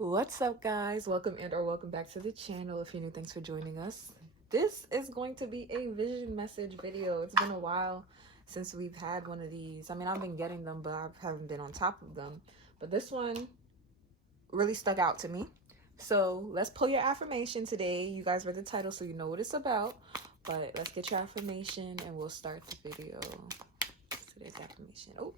What's up, guys? Welcome and or welcome back to the channel. If you're new, thanks for joining us. This is going to be a vision message video. It's been a while since we've had one of these. I mean, I've been getting them, but I haven't been on top of them. But this one really stuck out to me. So let's pull your affirmation today. You guys read the title, so you know what it's about. But let's get your affirmation and we'll start the video. Today's affirmation. Oh.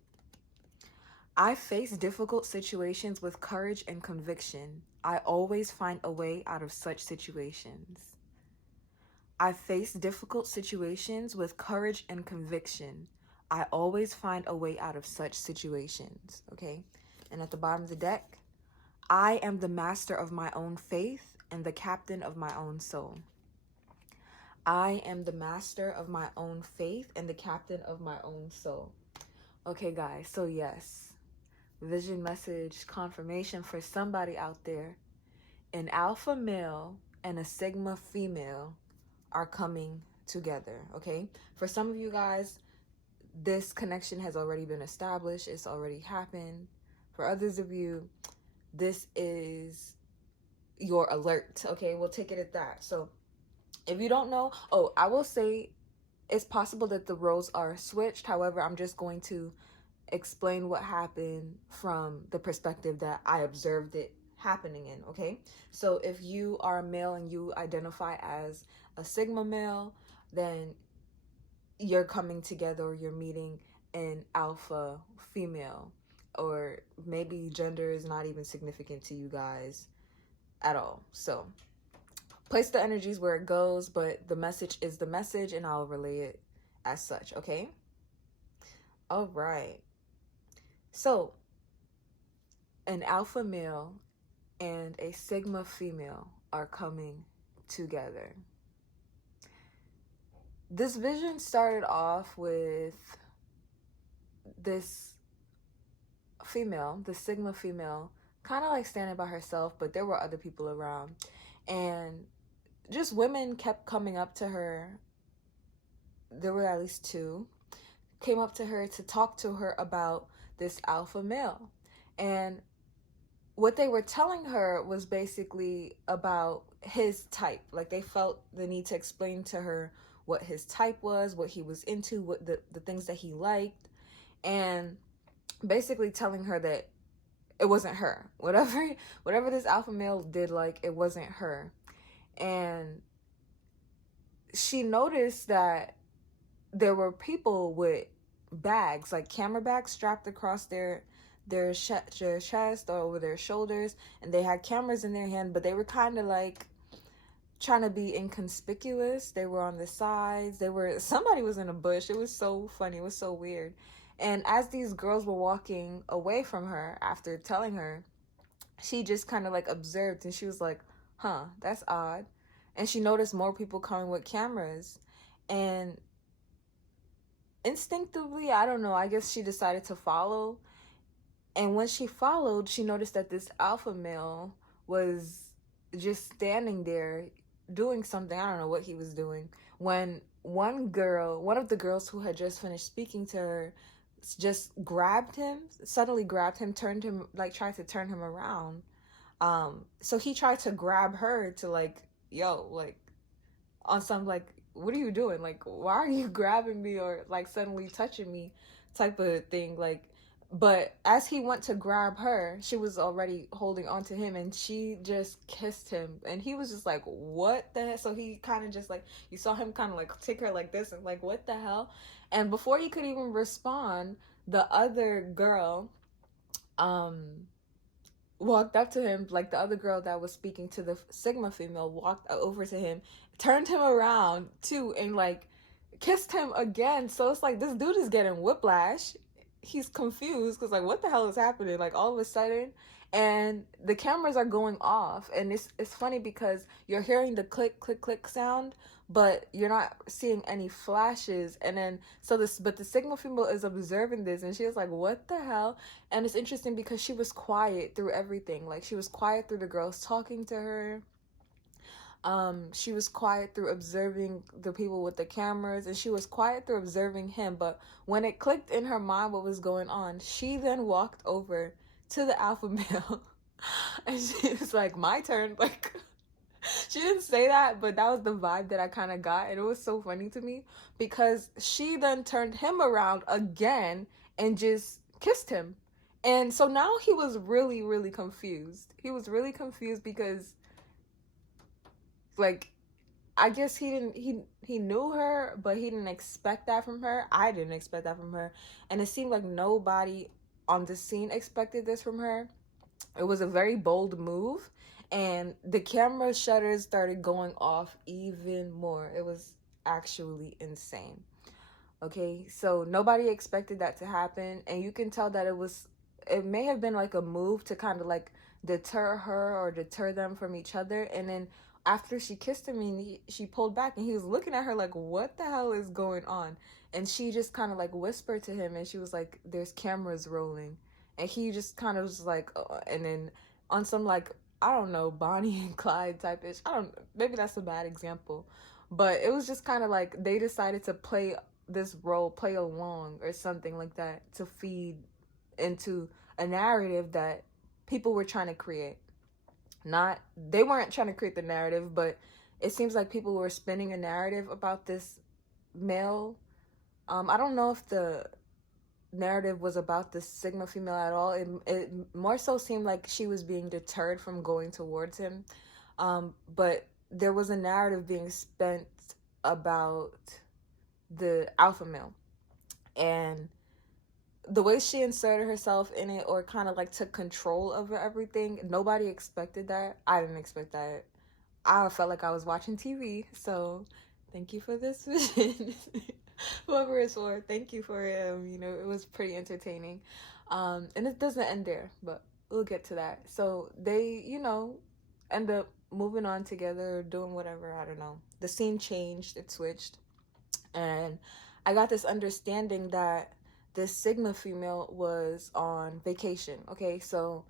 I face difficult situations with courage and conviction. I always find a way out of such situations. I face difficult situations with courage and conviction. I always find a way out of such situations. Okay? And at the bottom of the deck, I am the master of my own faith and the captain of my own soul. I am the master of my own faith and the captain of my own soul. Okay, guys, so yes. Vision message confirmation for somebody out there. An alpha male and a sigma female are coming together, okay? For some of you guys, this connection has already been established. It's already happened. For others of you, this is your alert, okay? We'll take it at that. So if you don't know, I will say it's possible that the roles are switched. However, I'm just going to explain what happened from the perspective that I observed it happening in, okay? So if you are a male and you identify as a sigma male, then you're coming together or you're meeting an alpha female, or maybe gender is not even significant to you guys at all. So place the energies where it goes, but the message is the message and I'll relay it as such, okay? All right. So, an alpha male and a sigma female are coming together. This vision started off with this female, the sigma female, kind of like standing by herself, but there were other people around. And just women kept coming up to her. There were at least two. Came up to her to talk to her about this alpha male. And what they were telling her was basically about his type. Like they felt the need to explain to her what his type was, what he was into, what the things that he liked, and basically telling her that it wasn't her. Whatever this alpha male did, like, it wasn't her. And she noticed that there were people with bags, like camera bags strapped across their chest or over their shoulders, and they had cameras in their hand, but they were kind of like trying to be inconspicuous. They were on the sides. Somebody was in a bush. It was so funny. It was so weird. And as these girls were walking away from her after telling her, she just kind of like observed, and she was like, huh, that's odd. And she noticed more people coming with cameras, and instinctively, I don't know, I guess she decided to follow. And when she followed, she noticed that this alpha male was just standing there doing something. I don't know what he was doing. When one of the girls who had just finished speaking to her, just suddenly grabbed him, turned him, like tried to turn him around. So he tried to grab her to like, yo, like on some like, what are you doing? Like, why are you grabbing me or like suddenly touching me type of thing? Like, but as he went to grab her, she was already holding on to him, and she just kissed him, and he was just like, what the hell? So he kind of just like, you saw him kind of like take her like this and like, what the hell? And before he could even respond, the other girl walked up to him, like the other girl that was speaking to the sigma female walked over to him, turned him around too, and like kissed him again. So it's like this dude is getting whiplash. He's confused because like, what the hell is happening? Like all of a sudden, and the cameras are going off, and it's funny because you're hearing the click click click sound, but you're not seeing any flashes. And then but the sigma female is observing this, and she was like, what the hell? And it's interesting because she was quiet through everything. Like she was quiet through the girls talking to her. She was quiet through observing the people with the cameras, and she was quiet through observing him. But when it clicked in her mind what was going on, she then walked over to the alpha male And she was like, my turn. Like, she didn't say that, but that was the vibe that I kind of got. And it was so funny to me because she then turned him around again and just kissed him. And so now he was really, really confused. He was really confused because, like, I guess he knew her, but he didn't expect that from her. I didn't expect that from her. And it seemed like nobody on the scene expected this from her. It was a very bold move, and the camera shutters started going off even more. It was actually insane. Okay, so nobody expected that to happen, and you can tell that it may have been like a move to kind of like deter her or deter them from each other. And then after she kissed him, she pulled back, and he was looking at her like, what the hell is going on? And she just kind of like whispered to him, and she was like, there's cameras rolling. And he just kind of was like, and then on some like, I don't know, Bonnie and Clyde type ish. I don't, maybe that's a bad example, but it was just kind of like they decided to play this role, play along or something like that, to feed into a narrative that people were trying to create. Not, they weren't trying to create the narrative, but it seems like people were spinning a narrative about this male. I don't know if the narrative was about the Sigma female at all. It more so seemed like she was being deterred from going towards him. But there was a narrative being spent about the alpha male, and the way she inserted herself in it, or kind of like took control over everything, nobody expected that. I didn't expect that. I felt like I was watching TV. So thank you for this vision. Whoever it's for, thank you for it. It was pretty entertaining. And it doesn't end there, but we'll get to that. So they, end up moving on together, doing whatever. I don't know. The scene changed, it switched. And I got this understanding that this Sigma female was on vacation. Okay, so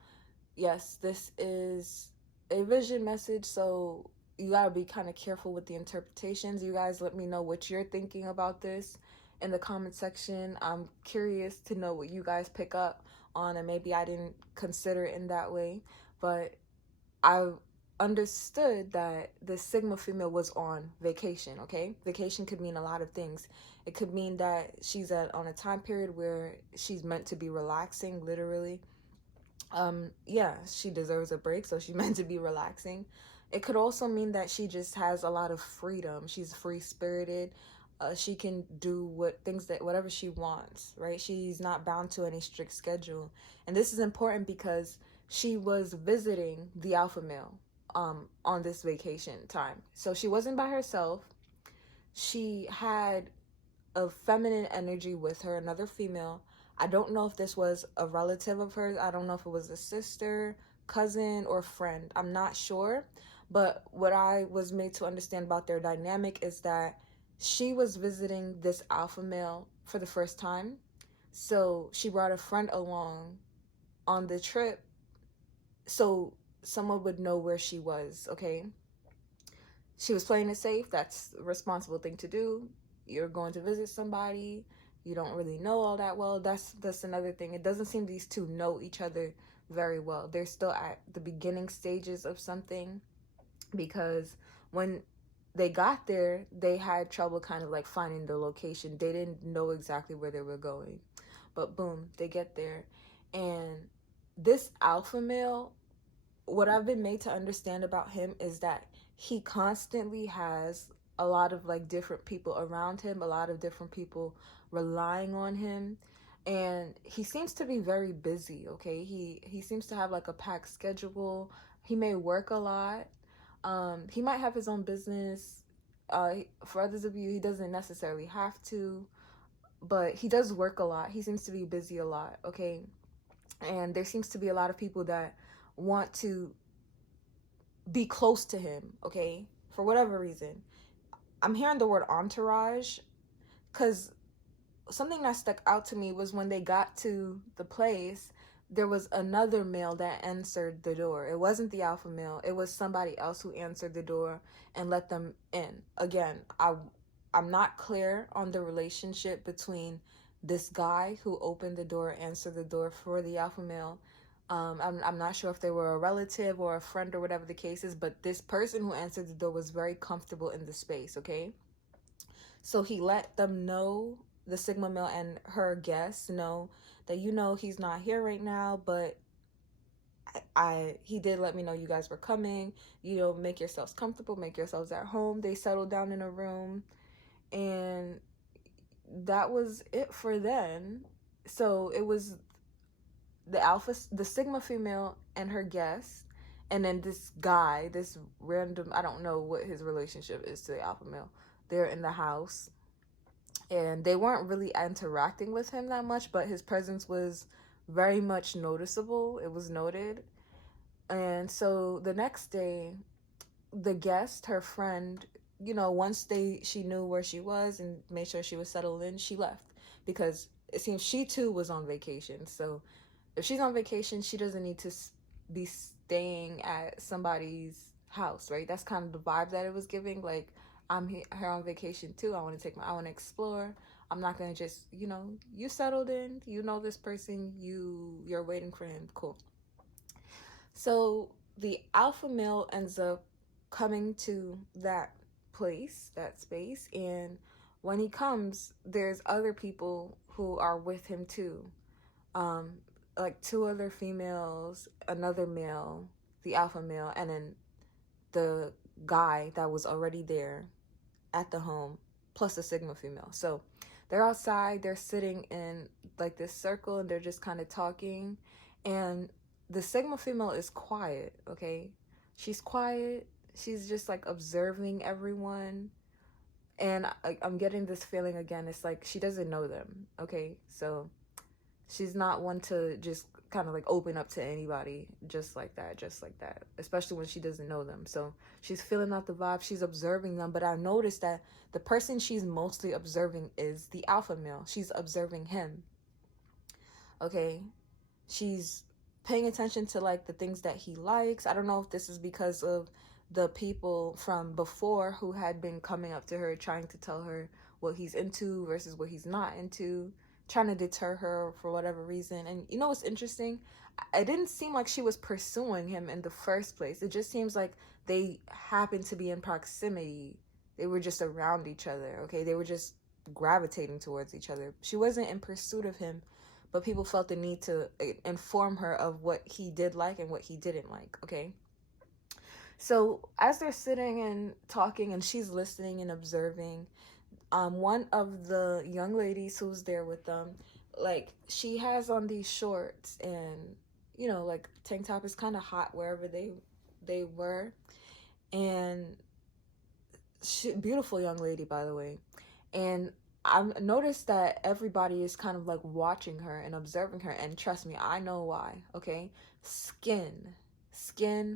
yes, this is a vision message, so you gotta be kind of careful with the interpretations. You guys let me know what you're thinking about this in the comment section. I'm curious to know what you guys pick up on, and maybe I didn't consider it in that way, but I understood that the Sigma female was on vacation. Okay, vacation could mean a lot of things. It could mean that she's on a time period where she's meant to be relaxing, literally. Yeah, she deserves a break, so she's meant to be relaxing. It could also mean that she just has a lot of freedom. She's free spirited. She can do whatever she wants, right? She's not bound to any strict schedule. And this is important because she was visiting the alpha male on this vacation time. So she wasn't by herself. She had a feminine energy with her, another female. I don't know if this was a relative of hers. I don't know if it was a sister, cousin, or friend. I'm not sure. But what I was made to understand about their dynamic is that she was visiting this alpha male for the first time. So she brought a friend along on the trip so someone would know where she was, okay? She was playing it safe. That's a responsible thing to do. You're going to visit somebody you don't really know all that well. That's another thing. It doesn't seem these two know each other very well. They're still at the beginning stages of something, because when they got there, they had trouble kind of like finding the location. They didn't know exactly where they were going. But boom, they get there. And this alpha male, what I've been made to understand about him is that he constantly has a lot of like different people around him, a lot of different people relying on him, and he seems to be very busy. Okay, he seems to have like a packed schedule. He may work a lot. He might have his own business. For others of you, he doesn't necessarily have to, but he does work a lot. He seems to be busy a lot. Okay, and there seems to be a lot of people that want to be close to him, okay, for whatever reason. I'm hearing the word entourage because something that stuck out to me was when they got to the place, there was another male that answered the door. It wasn't the alpha male. It was somebody else who answered the door and let them in. Again, I'm not clear on the relationship between this guy who opened the door, answered the door for the alpha male, I'm not sure if they were a relative or a friend or whatever the case is, but this person who answered the door was very comfortable in the space, okay? So he let them know, the Sigma male and her guests know that, he's not here right now, but he did let me know you guys were coming. Make yourselves comfortable, make yourselves at home. They settled down in a room, and that was it for then. So it was the Sigma female and her guest, and then this guy, this random, I don't know what his relationship is to the alpha male. They're in the house, and they weren't really interacting with him that much, but his presence was very much noticeable. It was noted. And so the next day, the guest, her friend, once she knew where she was and made sure she was settled in, she left, because it seems she too was on vacation. So if she's on vacation, she doesn't need to be staying at somebody's house, right? That's kind of the vibe that it was giving. Like, I'm here on vacation too. I want to explore. I'm not going to just, you settled in, this person, you're waiting for him. Cool. So the alpha male ends up coming to that place, that space, and when he comes, there's other people who are with him too. Um, like two other females, another male, the alpha male, and then the guy that was already there at the home, plus a Sigma female. So they're outside, they're sitting in like this circle, and they're just kind of talking. And the Sigma female is quiet, okay? She's quiet. She's just like observing everyone. And I'm getting this feeling again. It's like she doesn't know them, okay? So she's not one to just kind of like open up to anybody just like that, especially when she doesn't know them. So she's feeling out the vibe, she's observing them. But I noticed that the person she's mostly observing is the alpha male. She's observing him, okay? She's paying attention to like the things that he likes. I don't know if this is because of the people from before who had been coming up to her trying to tell her what he's into versus what he's not into, trying to deter her for whatever reason. And what's interesting? It didn't seem like she was pursuing him in the first place. It just seems like they happened to be in proximity. They were just around each other, okay? They were just gravitating towards each other. She wasn't in pursuit of him, but people felt the need to inform her of what he did like and what he didn't like, okay? So as they're sitting and talking and she's listening and observing, one of the young ladies who's there with them, like, she has on these shorts, and like, tank top is kind of hot wherever they were, and beautiful young lady, by the way. And I've noticed that everybody is kind of like watching her and observing her, and trust me, I know why, okay? Skin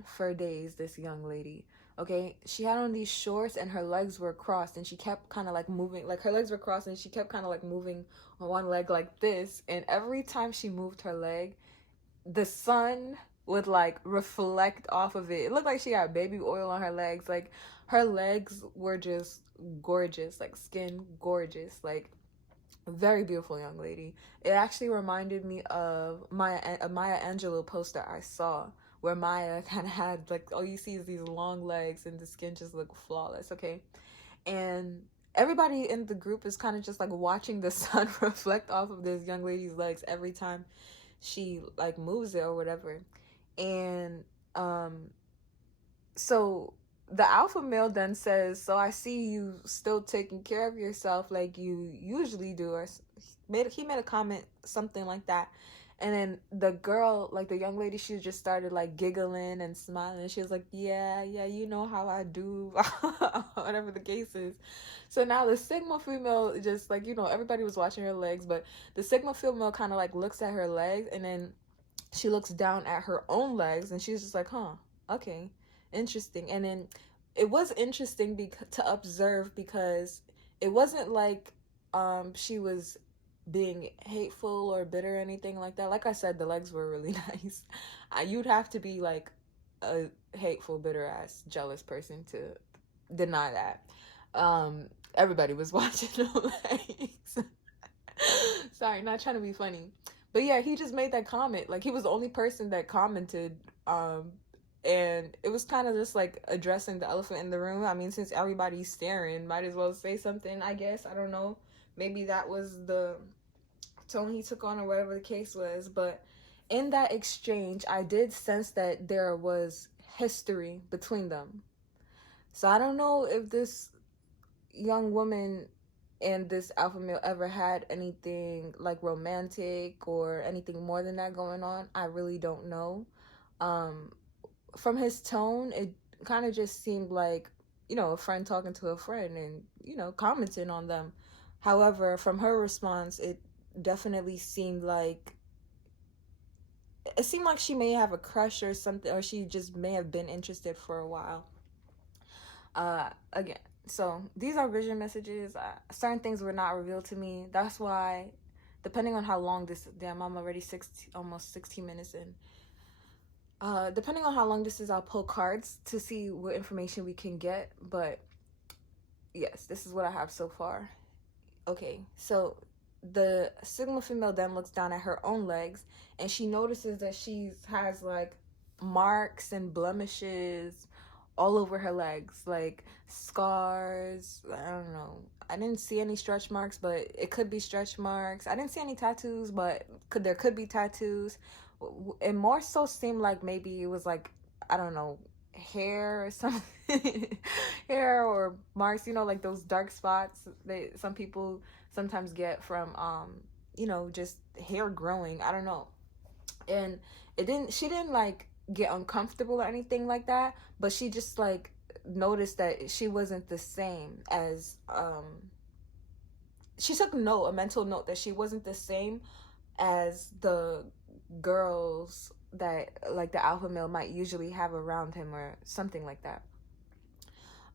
for days, this young lady, okay? She had on these shorts and her legs were crossed, and she kept kind of like moving, like her legs were crossed and she kept kind of like moving on one leg like this, and every time she moved her leg, the sun would like reflect off of it. It looked like she had baby oil on her legs. Like, her legs were just gorgeous, like skin gorgeous, like very beautiful young lady. It actually reminded me of a Maya Angelou poster I saw, where Maya kind of had like, all you see is these long legs and the skin just looked flawless, okay? And everybody in the group is kind of just like watching the sun reflect off of this young lady's legs every time she like moves it or whatever. And so the alpha male then says, so I see you still taking care of yourself like you usually do, or he made a comment, something like that. And then the girl, like the young lady, she just started like giggling and smiling. She was like, yeah, you know how I do, whatever the case is. So now the Sigma female just like, everybody was watching her legs, but the Sigma female kind of like looks at her legs, and then she looks down at her own legs, and she's just like, huh, okay, interesting. And then it was interesting to observe, because it wasn't like she was being hateful or bitter or anything like that. Like I said, the legs were really nice. You'd have to be like a hateful, bitter ass, jealous person to deny that. Everybody was watching the legs. Sorry, not trying to be funny. But yeah, he just made that comment. Like, he was the only person that commented. And it was kind of just like addressing the elephant in the room. I mean, since everybody's staring, might as well say something, I guess. I don't know. Maybe that was the tone he took on, or whatever the case was. But in that exchange, I did sense that there was history between them. So I don't know if this young woman and this alpha male ever had anything like romantic or anything more than that going on. I really don't know. Um, from his tone, it kind of just seemed like, a friend talking to a friend and, commenting on them. However, from her response, definitely seemed like it seemed like she may have a crush or something, or she just may have been interested for a while. Again, so these are vision messages. Certain things were not revealed to me. That's why, depending on how long this, damn, I'm already almost 16 minutes in. Depending on how long this is, I'll pull cards to see what information we can get. But yes, this is what I have so far. Okay, so the Sigma female then looks down at her own legs, and she notices that she has like marks and blemishes all over her legs, like scars. I don't know. I didn't see any stretch marks, but it could be stretch marks. I didn't see any tattoos, but there could be tattoos. It more so seemed like maybe it was like, I don't know, hair or something. Hair or marks, like those dark spots that some people sometimes get from just hair growing. I don't know. And she didn't like get uncomfortable or anything like that, but she just like noticed that she wasn't the same as she took a mental note that she wasn't the same as the girls that like the alpha male might usually have around him or something like that.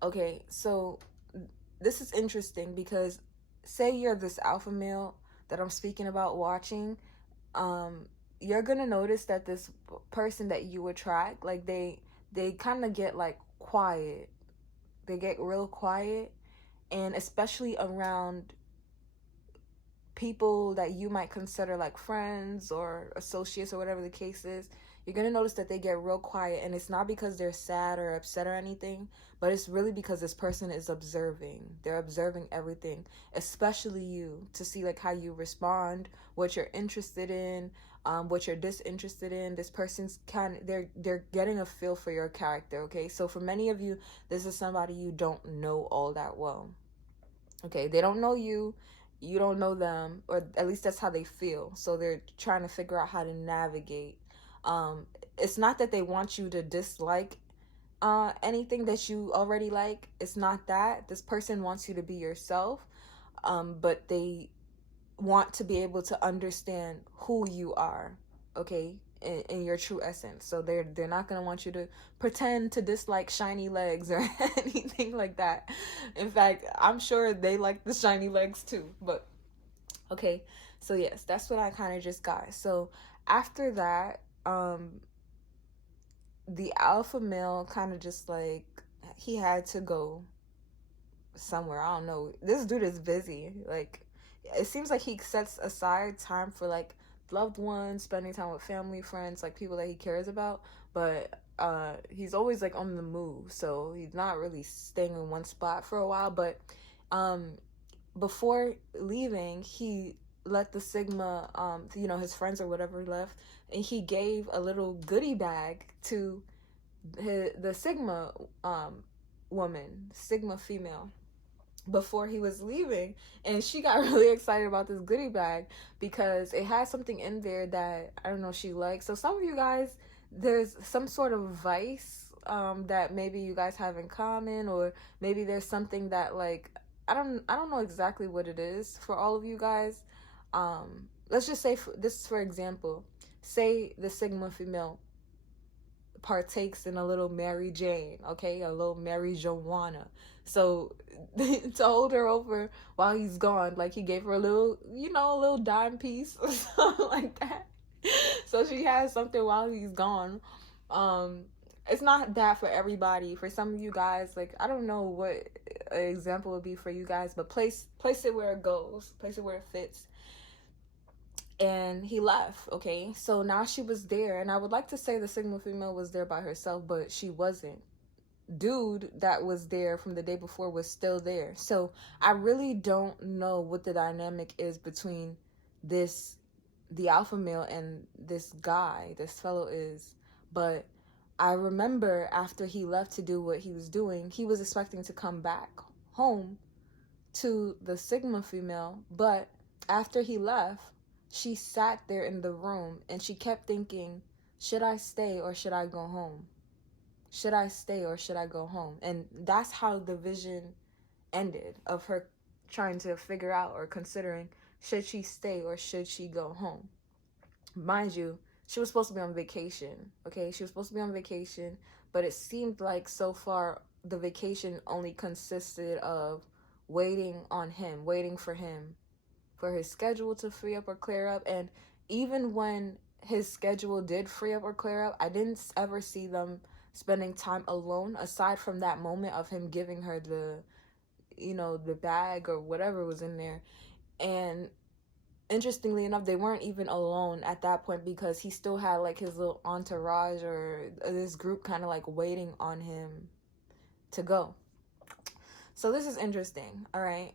Okay, so this is interesting because say you're this alpha male that I'm speaking about watching, you're gonna notice that this person that you attract, like they kind of get like quiet. They get real quiet, and especially around people that you might consider like friends or associates or whatever the case is, you're going to notice that they get real quiet. And it's not because they're sad or upset or anything, but it's really because this person is observing. They're observing everything, especially you, to see like how you respond, what you're interested in, what you're disinterested in. This person's they're getting a feel for your character. Okay, so for many of you, this is somebody you don't know all that well. Okay, they don't know you, you don't know them, or at least that's how they feel. So they're trying to figure out how to navigate. It's not that they want you to dislike anything that you already like. It's not that. This person wants you to be yourself, but they want to be able to understand who you are, okay, in your true essence. So they're not gonna want you to pretend to dislike shiny legs or anything like that. In fact, I'm sure they like the shiny legs too. But okay, so yes, that's what I kind of just got. So after that, the alpha male kind of just like he had to go somewhere. I don't know. This dude is busy. Like, it seems like he sets aside time for like loved ones, spending time with family, friends, like people that he cares about. But he's always like on the move, so he's not really staying in one spot for a while. But um, before leaving, he let the Sigma, his friends or whatever left, and he gave a little goodie bag to the Sigma woman, Sigma female, before he was leaving. And she got really excited about this goodie bag because it had something in there that I don't know she likes. So some of you guys, there's some sort of vice that maybe you guys have in common, or maybe there's something that like I don't know exactly what it is for all of you guys. Let's just say for example, say the Sigma female partakes in a little Mary Jane, okay, a little Mary Joanna. So to hold her over while he's gone, like he gave her a little, a little dime piece or something like that. So she has something while he's gone. Um, it's not that for everybody. For some of you guys, like I don't know what an example would be for you guys, but place it where it goes, place it where it fits. and he left. Okay, so now she was there, and I would like to say the Sigma female was there by herself, but she wasn't. Dude that was there from the day before was still there. So I really don't know what the dynamic is between this the alpha male and this guy, this fellow is. But I remember after he left to do what he was doing, he was expecting to come back home to the Sigma female, but after he left, she sat there in the room and she kept thinking, should I stay or should I go home? Should I stay or should I go home? And that's how the vision ended, of her trying to figure out or considering, should she stay or should she go home? Mind you, she was supposed to be on vacation. Okay, she was supposed to be on vacation, but it seemed like so far the vacation only consisted of waiting on him, waiting for him, for his schedule to free up or clear up. And even when his schedule did free up or clear up, I didn't ever see them spending time alone, aside from that moment of him giving her the bag or whatever was in there. And interestingly enough, they weren't even alone at that point, because he still had like his little entourage or this group kind of like waiting on him to go. So this is interesting. All right,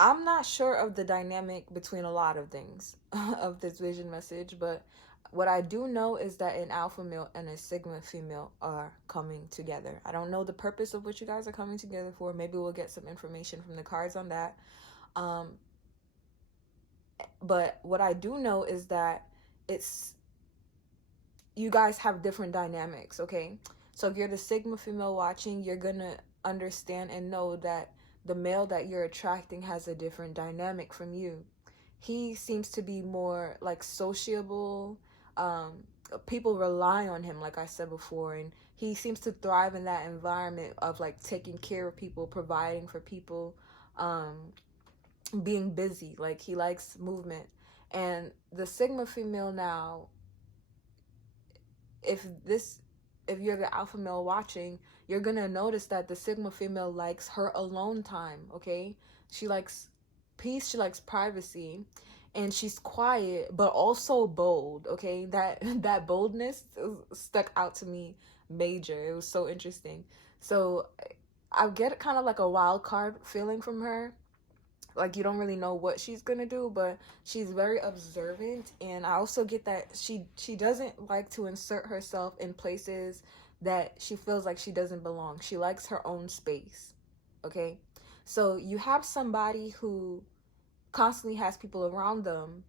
I'm not sure of the dynamic between a lot of things of this vision message, but what I do know is that an alpha male and a sigma female are coming together. I don't know the purpose of what you guys are coming together for. Maybe we'll get some information from the cards on that. But what I do know is that it's you guys have different dynamics, okay? So if you're the sigma female watching, you're gonna understand and know that the male that you're attracting has a different dynamic from you. He seems to be more like sociable. People rely on him, like I said before, and he seems to thrive in that environment of like taking care of people, providing for people, being busy. Like he likes movement. And the sigma female now, if you're the alpha male watching, you're gonna notice that the sigma female likes her alone time. Okay, she likes peace, she likes privacy, and she's quiet but also bold. Okay, that boldness stuck out to me major. It was so interesting. So I get kind of like a wild card feeling from her. Like you don't really know what she's gonna do, but she's very observant. And I also get that she doesn't like to insert herself in places that she feels like she doesn't belong. She likes her own space. Okay, so you have somebody who constantly has people around them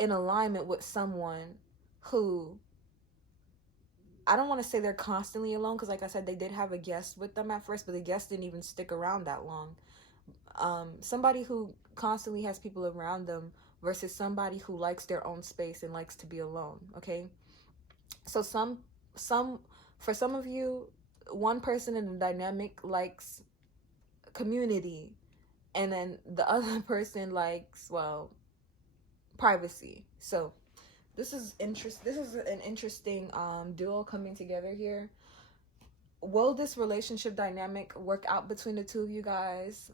in alignment with someone who, I don't want to say they're constantly alone, because like I said, they did have a guest with them at first, but the guest didn't even stick around that long. Somebody who constantly has people around them versus somebody who likes their own space and likes to be alone. Okay, so for some of you, one person in the dynamic likes community, and then the other person likes, well, privacy. So this is an interesting duo coming together here. Will this relationship dynamic work out between the two of you guys?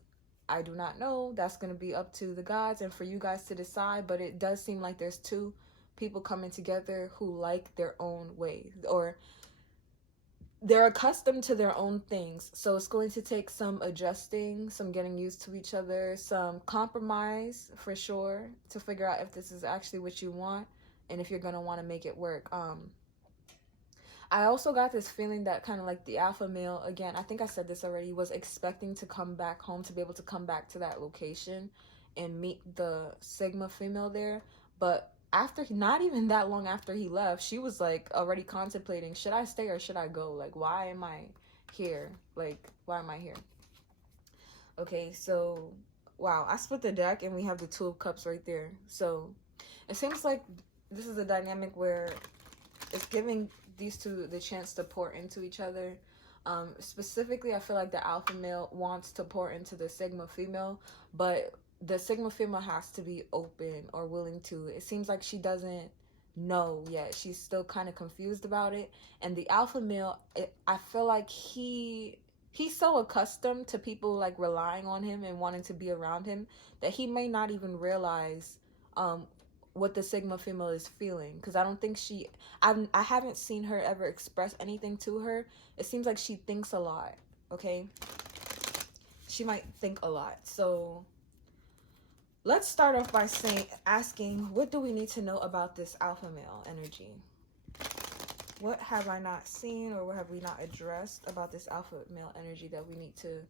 I do not know. That's going to be up to the gods and for you guys to decide. But it does seem like there's two people coming together who like their own way, or they're accustomed to their own things. So it's going to take some adjusting, some getting used to each other, some compromise for sure, to figure out if this is actually what you want and if you're going to want to make it work. I also got this feeling that kind of like the alpha male, again, I think I said this already, was expecting to come back home, to be able to come back to that location and meet the sigma female there. But after, not even that long after he left, she was like already contemplating, should I stay or should I go? Like, why am I here? Like, why am I here? Okay, so wow, I split the deck and we have the Two of Cups right there. So it seems like this is a dynamic where it's giving these two the chance to pour into each other. Specifically, I feel like the alpha male wants to pour into the sigma female, but the sigma female has to be open or willing to. It seems like she doesn't know yet. She's still kind of confused about it. And the alpha male, I feel like he he's so accustomed to people like relying on him and wanting to be around him that he may not even realize um what the Sigma female is feeling, because I don't think I haven't seen her ever express anything to her. It seems like she thinks a lot. Okay, she might think a lot. So let's start off by asking, what do we need to know about this alpha male energy? What have I not seen, or what have we not addressed about this alpha male energy that we need to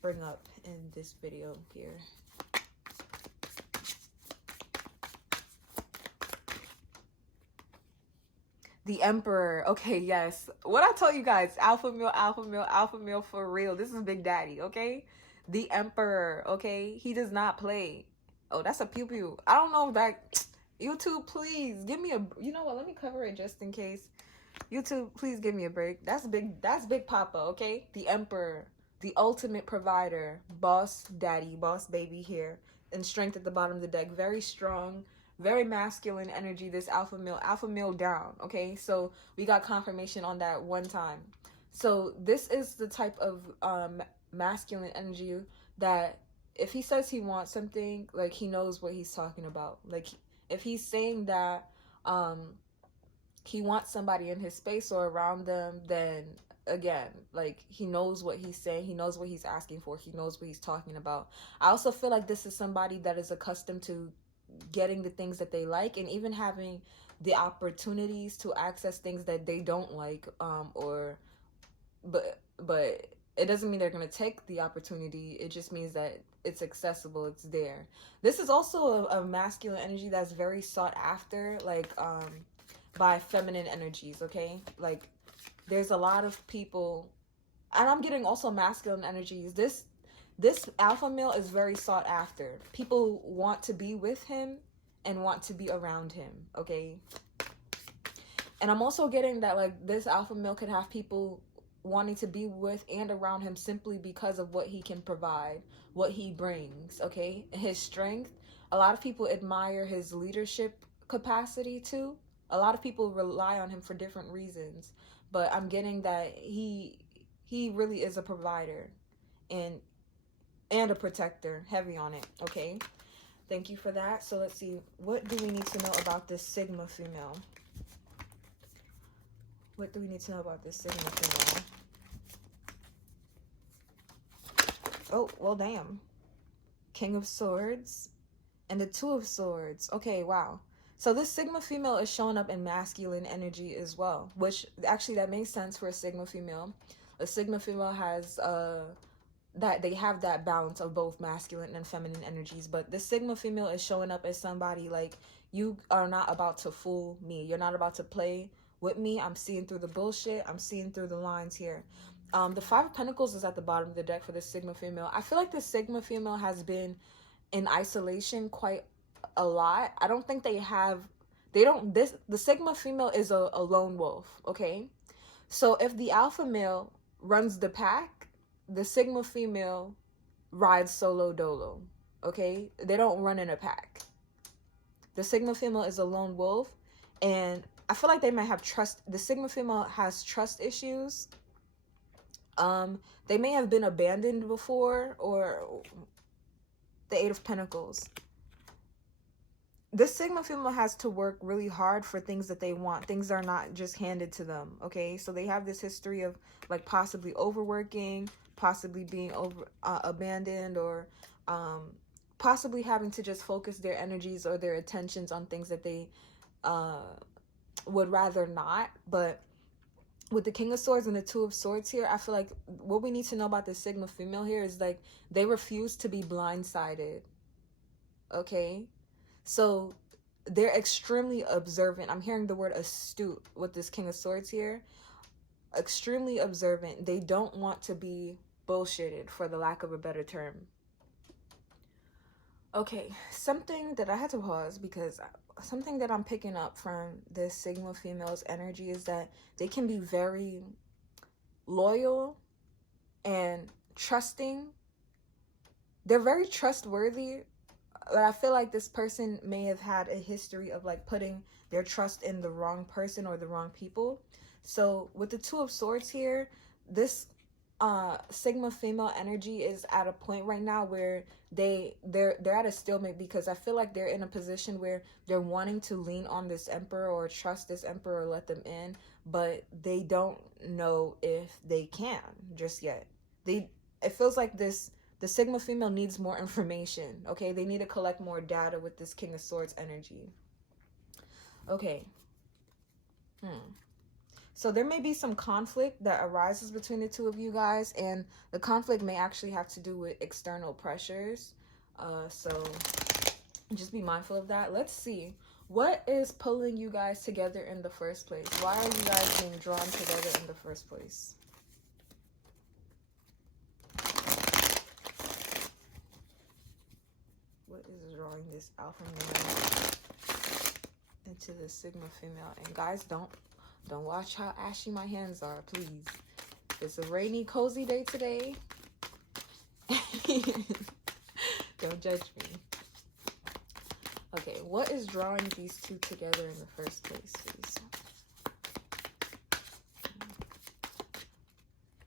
bring up in this video here? The Emperor. Okay, yes. What I told you guys, alpha male, alpha male, alpha male for real. This is Big Daddy, okay? The Emperor, okay? He does not play. Oh, that's a pew pew. I don't know if that... YouTube, please give me a... You know what? Let me cover it just in case. YouTube, please give me a break. That's Big Papa, okay? The Emperor, the ultimate provider, boss daddy, boss baby here, and strength at the bottom of the deck. Very strong, very masculine energy. This alpha male down, okay? So we got confirmation on that one time. So this is the type of masculine energy that if he says he wants something, like, he knows what he's talking about. Like, if he's saying that he wants somebody in his space or around them, then again, like, he knows what he's saying, he knows what he's asking for, he knows what he's talking about. I also feel like this is somebody that is accustomed to getting the things that they like, and even having the opportunities to access things that they don't like, but it doesn't mean they're going to take the opportunity. It just means that it's accessible, it's there. This is also a masculine energy that's very sought after, like, by feminine energies, okay? Like, there's a lot of people, and I'm getting also masculine energies. This alpha male is very sought after. People want to be with him and want to be around him, okay? And I'm also getting that, like, this alpha male could have people wanting to be with and around him simply because of what he can provide, what he brings, okay? His strength. A lot of people admire his leadership capacity too. A lot of people rely on him for different reasons, but I'm getting that he really is a provider and a protector, heavy on it, okay? Thank you for that. So let's see, what do we need to know about this Sigma female? What do we need to know about this Sigma female? Oh, well, damn. King of Swords and the Two of Swords. Okay, wow. So this Sigma female is showing up in masculine energy as well, which actually that makes sense for a Sigma female. A Sigma female has that they have that balance of both masculine and feminine energies, but the Sigma female is showing up as somebody like, you are not about to fool me. You're not about to play with me. I'm seeing through the bullshit. I'm seeing through the lines here. The Five of Pentacles is at the bottom of the deck for the Sigma female. I feel like the Sigma female has been in isolation quite a lot. I don't think the Sigma female is a lone wolf, okay? So if the alpha male runs the pack, the Sigma female rides solo dolo, okay? They don't run in a pack. The Sigma female is a lone wolf, and I feel like they might have the Sigma female has trust issues. They may have been abandoned before, or the Eight of Pentacles. This Sigma female has to work really hard for things that they want. Things are not just handed to them, okay? So they have this history of, like, possibly overworking, possibly being abandoned, or possibly having to just focus their energies or their attentions on things that they would rather not. But with the King of Swords and the Two of Swords here, I feel like what we need to know about the Sigma female here is, like, they refuse to be blindsided, okay? So they're extremely observant. I'm hearing the word astute with this King of Swords here. Extremely observant. They don't want to be bullshitted, for the lack of a better term. Okay, something that I had to pause, because something that I'm picking up from this Sigma female's energy is that they can be very loyal and trusting. They're very trustworthy, but I feel like this person may have had a history of, like, putting their trust in the wrong person or the wrong people. So with the Two of Swords here, this Sigma female energy is at a point right now where they're at a stalemate, because I feel like they're in a position where they're wanting to lean on this emperor or trust this emperor or let them in, but they don't know if they can just yet. They It feels like the Sigma female needs more information. Okay, they need to collect more data with this King of Swords energy. Okay. So there may be some conflict that arises between the two of you guys, and the conflict may actually have to do with external pressures. So just be mindful of that. Let's see. What is pulling you guys together in the first place? Why are you guys being drawn together in the first place? What is drawing this alpha male into the Sigma female? And guys, don't watch how ashy my hands are, please. It's a rainy, cozy day today. Don't judge me. Okay, what is drawing these two together in the first place, please?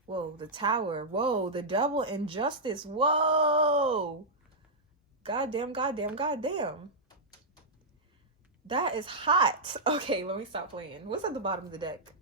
Whoa, the Tower. Whoa, the Double Injustice. Whoa. Goddamn, goddamn, goddamn. That is hot. Okay, let me stop playing. What's at the bottom of the deck?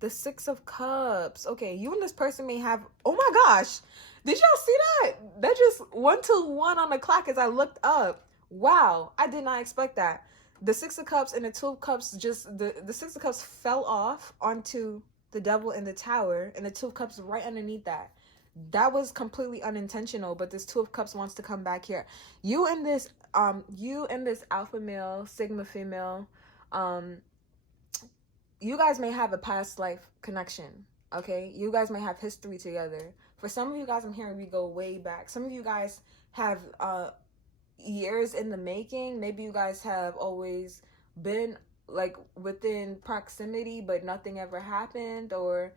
The Six of Cups. Okay, you and this person may have... Oh my gosh. Did y'all see that? That just 1-1 on the clock as I looked up. Wow, I did not expect that. The Six of Cups and the Two of Cups just... The Six of Cups fell off onto the Devil in the Tower, and the Two of Cups right underneath that. That was completely unintentional, but this Two of Cups wants to come back here. You and this alpha male, Sigma female, you guys may have a past life connection, okay? You guys may have history together. For some of you guys, I'm hearing we go way back. Some of you guys have years in the making. Maybe you guys have always been like within proximity, but nothing ever happened. Or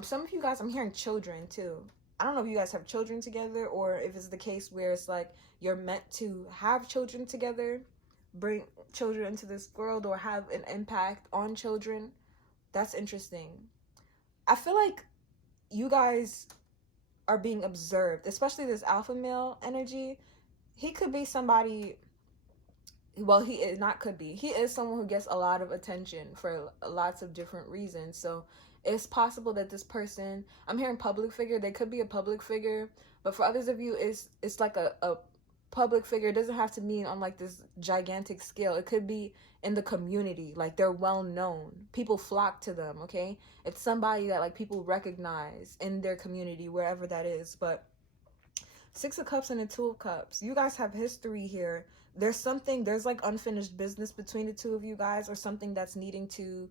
some of you guys, I'm hearing children too. I don't know if you guys have children together, or if it's the case where it's like you're meant to have children together, bring children into this world, or have an impact on children. That's interesting. I feel like you guys are being observed, especially this alpha male energy. He could be somebody, well, he is not could be. He is someone who gets a lot of attention for lots of different reasons. So it's possible that this person, I'm hearing public figure, they could be a public figure, but for others of you, it's like a public figure. It doesn't have to mean on like this gigantic scale. It could be in the community, like they're well known. People flock to them, okay? It's somebody that like people recognize in their community, wherever that is. But Six of Cups and the Two of Cups, you guys have history here. There's like unfinished business between the two of you guys, or something that's needing to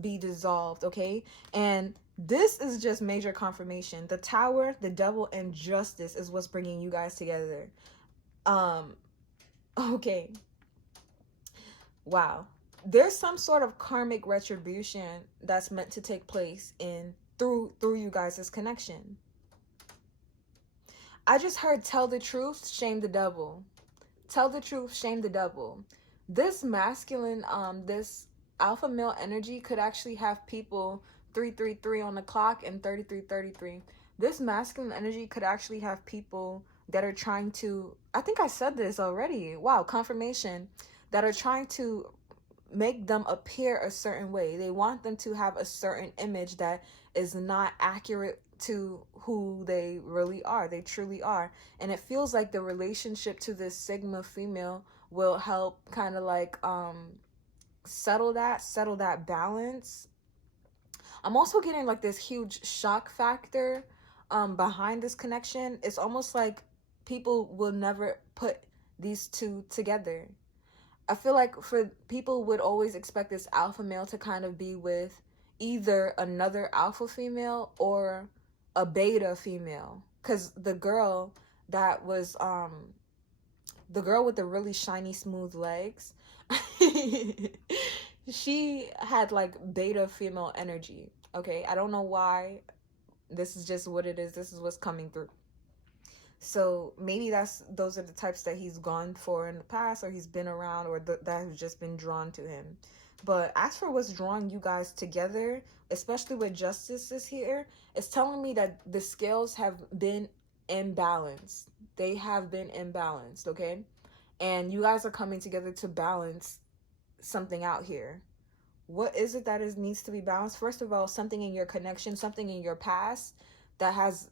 be dissolved, okay? And this is just major confirmation. The Tower, the Devil, and Justice is what's bringing you guys together. Okay. Wow. There's some sort of karmic retribution that's meant to take place through you guys' connection. I just heard tell the truth, shame the devil. Tell the truth, shame the devil. This masculine, this alpha male energy could actually have people 333 on the clock and 3333. This masculine energy could actually have people that are trying to, I think I said this already. Wow, confirmation. That are trying to make them appear a certain way. They want them to have a certain image that is not accurate to who they really are, they truly are. And it feels like the relationship to this Sigma female will help kind of like settle that balance. I'm also getting like this huge shock factor behind this connection. It's almost like people will never put these two together. I feel like for people would always expect this alpha male to kind of be with either another alpha female or a beta female, because the girl that was the girl with the really shiny smooth legs she had like beta female energy, okay? I don't know why. This is just what it is. This is what's coming through. So maybe those are the types that he's gone for in the past, or he's been around, or that have just been drawn to him. But as for what's drawing you guys together, especially with justice is here, it's telling me that the scales have been imbalanced. They have been imbalanced, okay? And you guys are coming together to balance something out here. What is it that needs to be balanced? First of all, something in your connection, something in your past that has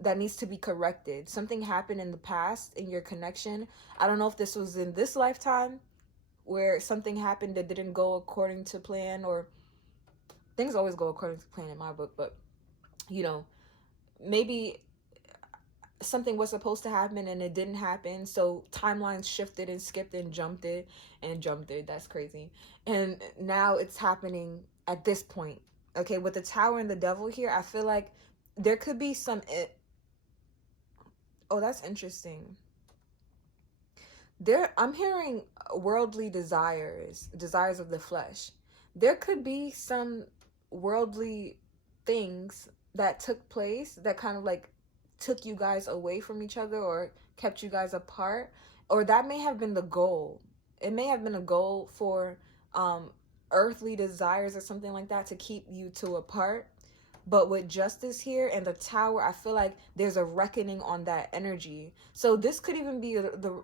that needs to be corrected. Something happened in the past in your connection. I don't know if this was in this lifetime where something happened that didn't go according to plan, or things always go according to plan in my book, but you know, maybe something was supposed to happen and it didn't happen, so timelines shifted and skipped and jumped it. That's crazy. And now it's happening at this point. Okay, with the Tower and the Devil here, I feel like there could be some oh, that's interesting. There, I'm hearing worldly desires of the flesh. There could be some worldly things that took place that kind of like took you guys away from each other or kept you guys apart, or that may have been the goal. It may have been a goal for um earthly desires or something like that to keep you two apart. But with justice here and the Tower, I feel like there's a reckoning on that energy. So this could even be the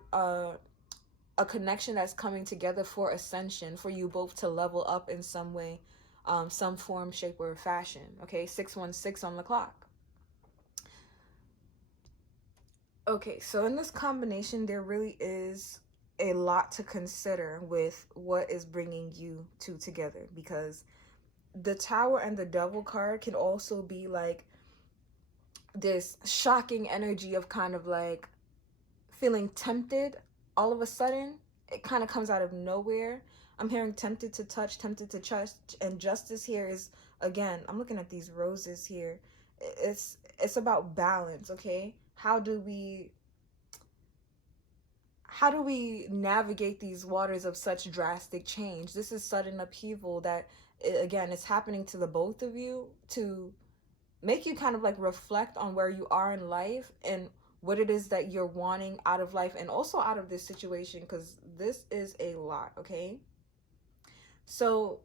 a connection that's coming together for ascension, for you both to level up in some way, some form, shape, or fashion. Okay, 616 on the clock. Okay, so in this combination, there really is a lot to consider with what is bringing you two together, because the Tower and the Devil card can also be like this shocking energy of kind of like feeling tempted all of a sudden. It kind of comes out of nowhere. I'm hearing tempted to touch, tempted to trust, and justice here is, again, I'm looking at these roses here. It's about balance, okay? How do we navigate these waters of such drastic change? This is sudden upheaval that, again, it's happening to the both of you to make you kind of like reflect on where you are in life and what it is that you're wanting out of life and also out of this situation, because this is a lot, okay? So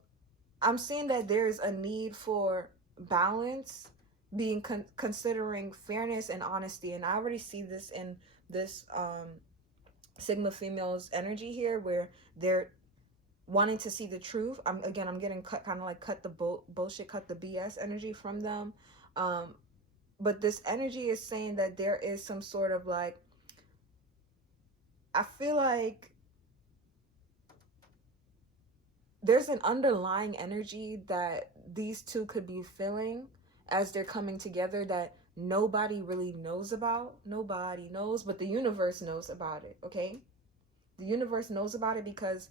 I'm seeing that there's a need for balance, being considering fairness and honesty, and I already see this in this Sigma female's energy here, where they're wanting to see the truth. I'm getting kind of like cut the bullshit, cut the BS energy from them. But this energy is saying that there is some sort of like, I feel like there's an underlying energy that these two could be feeling as they're coming together that nobody really knows about. Nobody knows, but the universe knows about it, okay? The universe knows about it because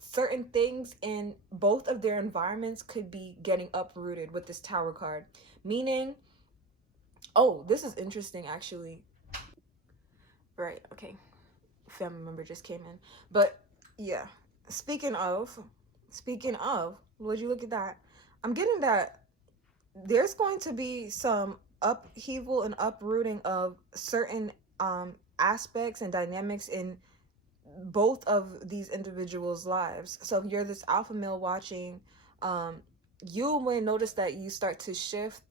certain things in both of their environments could be getting uprooted with this Tower card. Meaning, oh, this is interesting actually. Right, okay. Family member just came in. But yeah, speaking of, would you look at that? I'm getting that there's going to be some upheaval and uprooting of certain aspects and dynamics in both of these individuals' lives. So if you're this alpha male watching, you will notice that you start to shift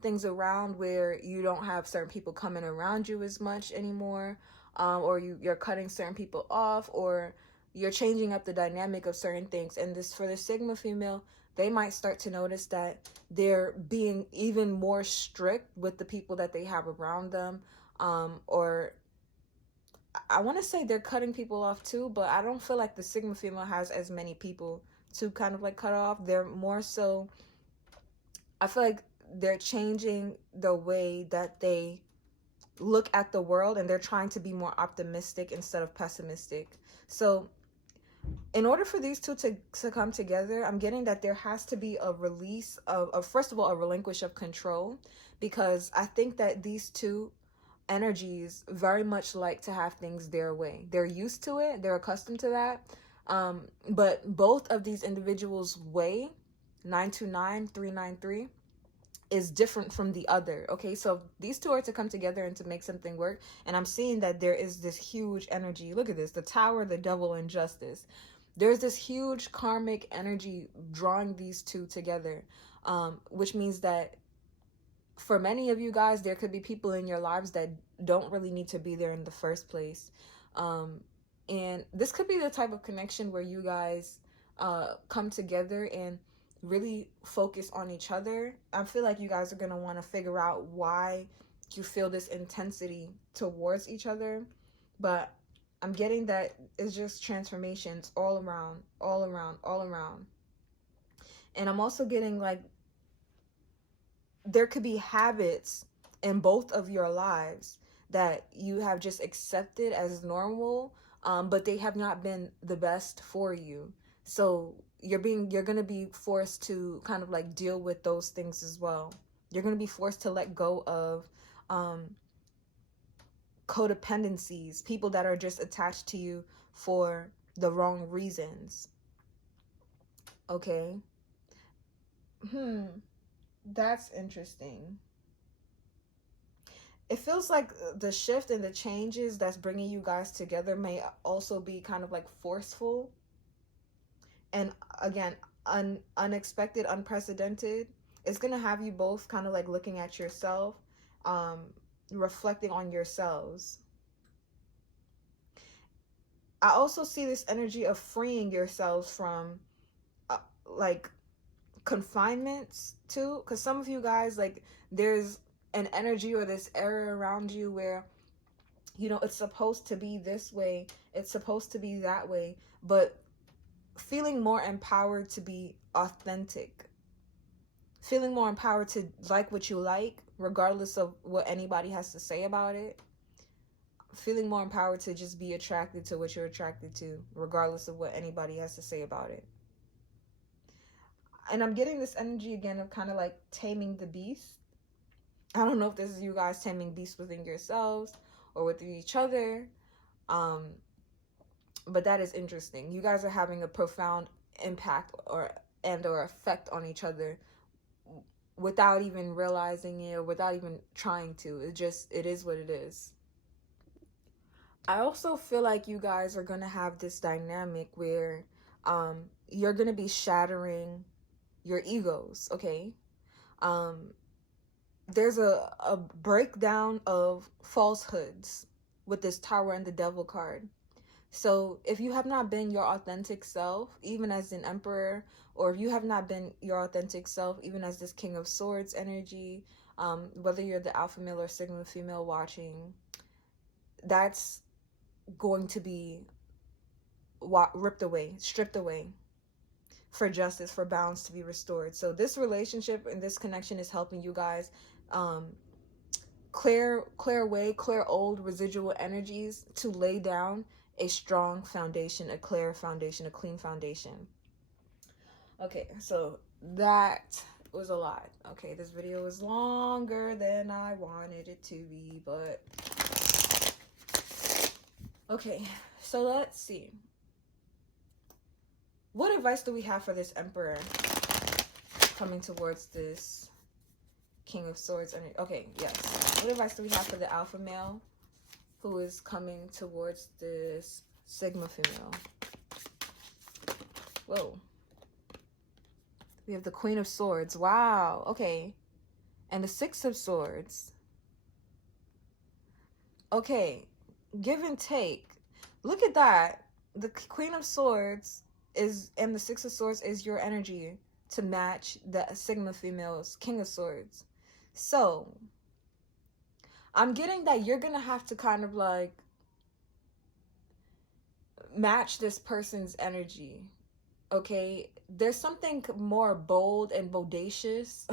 things around where you don't have certain people coming around you as much anymore, or you're cutting certain people off, or you're changing up the dynamic of certain things. And this, for the Sigma female, they might start to notice that they're being even more strict with the people that they have around them, or I want to say they're cutting people off too, but I don't feel like the Sigma female has as many people to kind of like cut off. They're more so, I feel like they're changing the way that they look at the world, and they're trying to be more optimistic instead of pessimistic. So in order for these two to come together, I'm getting that there has to be a release of first of all, a relinquish of control, because I think that these two energies very much like to have things their way. They're used to it, they're accustomed to that. But both of these individuals' way, 929, 393, is different from the other. Okay, so these two are to come together and to make something work. And I'm seeing that there is this huge energy. Look at this, the Tower, the Devil, and Justice. there's this huge karmic energy drawing these two together, which means that for many of you guys, there could be people in your lives that don't really need to be there in the first place. And this could be the type of connection where you guys come together and really focus on each other. I feel like you guys are going to want to figure out why you feel this intensity towards each other. But I'm getting that it's just transformations all around, all around, all around. And I'm also getting like there could be habits in both of your lives that you have just accepted as normal, but they have not been the best for you. So you're going to be forced to kind of like deal with those things as well. You're going to be forced to let go of codependencies, people that are just attached to you for the wrong reasons. Okay. That's interesting. It feels like the shift and the changes that's bringing you guys together may also be kind of like forceful and, again, unexpected, unprecedented. It's gonna have you both kind of like looking at yourself, reflecting on yourselves. I also see this energy of freeing yourselves from like confinements too, because some of you guys, like, there's an energy or this era around you where, you know, it's supposed to be this way, it's supposed to be that way, but feeling more empowered to be authentic, feeling more empowered to like what you like regardless of what anybody has to say about it, feeling more empowered to just be attracted to what you're attracted to regardless of what anybody has to say about it. And I'm getting this energy again of kind of like taming the beast. I don't know if this is you guys taming beasts within yourselves or with each other. But that is interesting. You guys are having a profound impact or effect on each other without even realizing it or without even trying to. It is what it is. I also feel like you guys are going to have this dynamic where you're going to be shattering your egos, okay? There's a breakdown of falsehoods with this Tower and the Devil card. So if you have not been your authentic self, even as an Emperor, or if you have not been your authentic self, even as this King of Swords energy, whether you're the alpha male or sigma female watching, that's going to be ripped away, stripped away, for justice, for balance to be restored. So this relationship and this connection is helping you guys clear old residual energies to lay down a strong foundation, a clear foundation, a clean foundation. Okay, so that was a lot. Okay, this video was longer than I wanted it to be, but okay, so let's see. What advice do we have for this Emperor coming towards this King of Swords? Okay, yes. What advice do we have for the alpha male who is coming towards this sigma female? Whoa. We have the Queen of Swords. Wow. Okay. And the Six of Swords. Okay. Give and take. Look at that. The Queen of Swords and the Six of Swords is your energy to match the sigma female's King of Swords. So I'm getting that you're gonna have to kind of like match this person's energy. Okay, there's something more bold and bodacious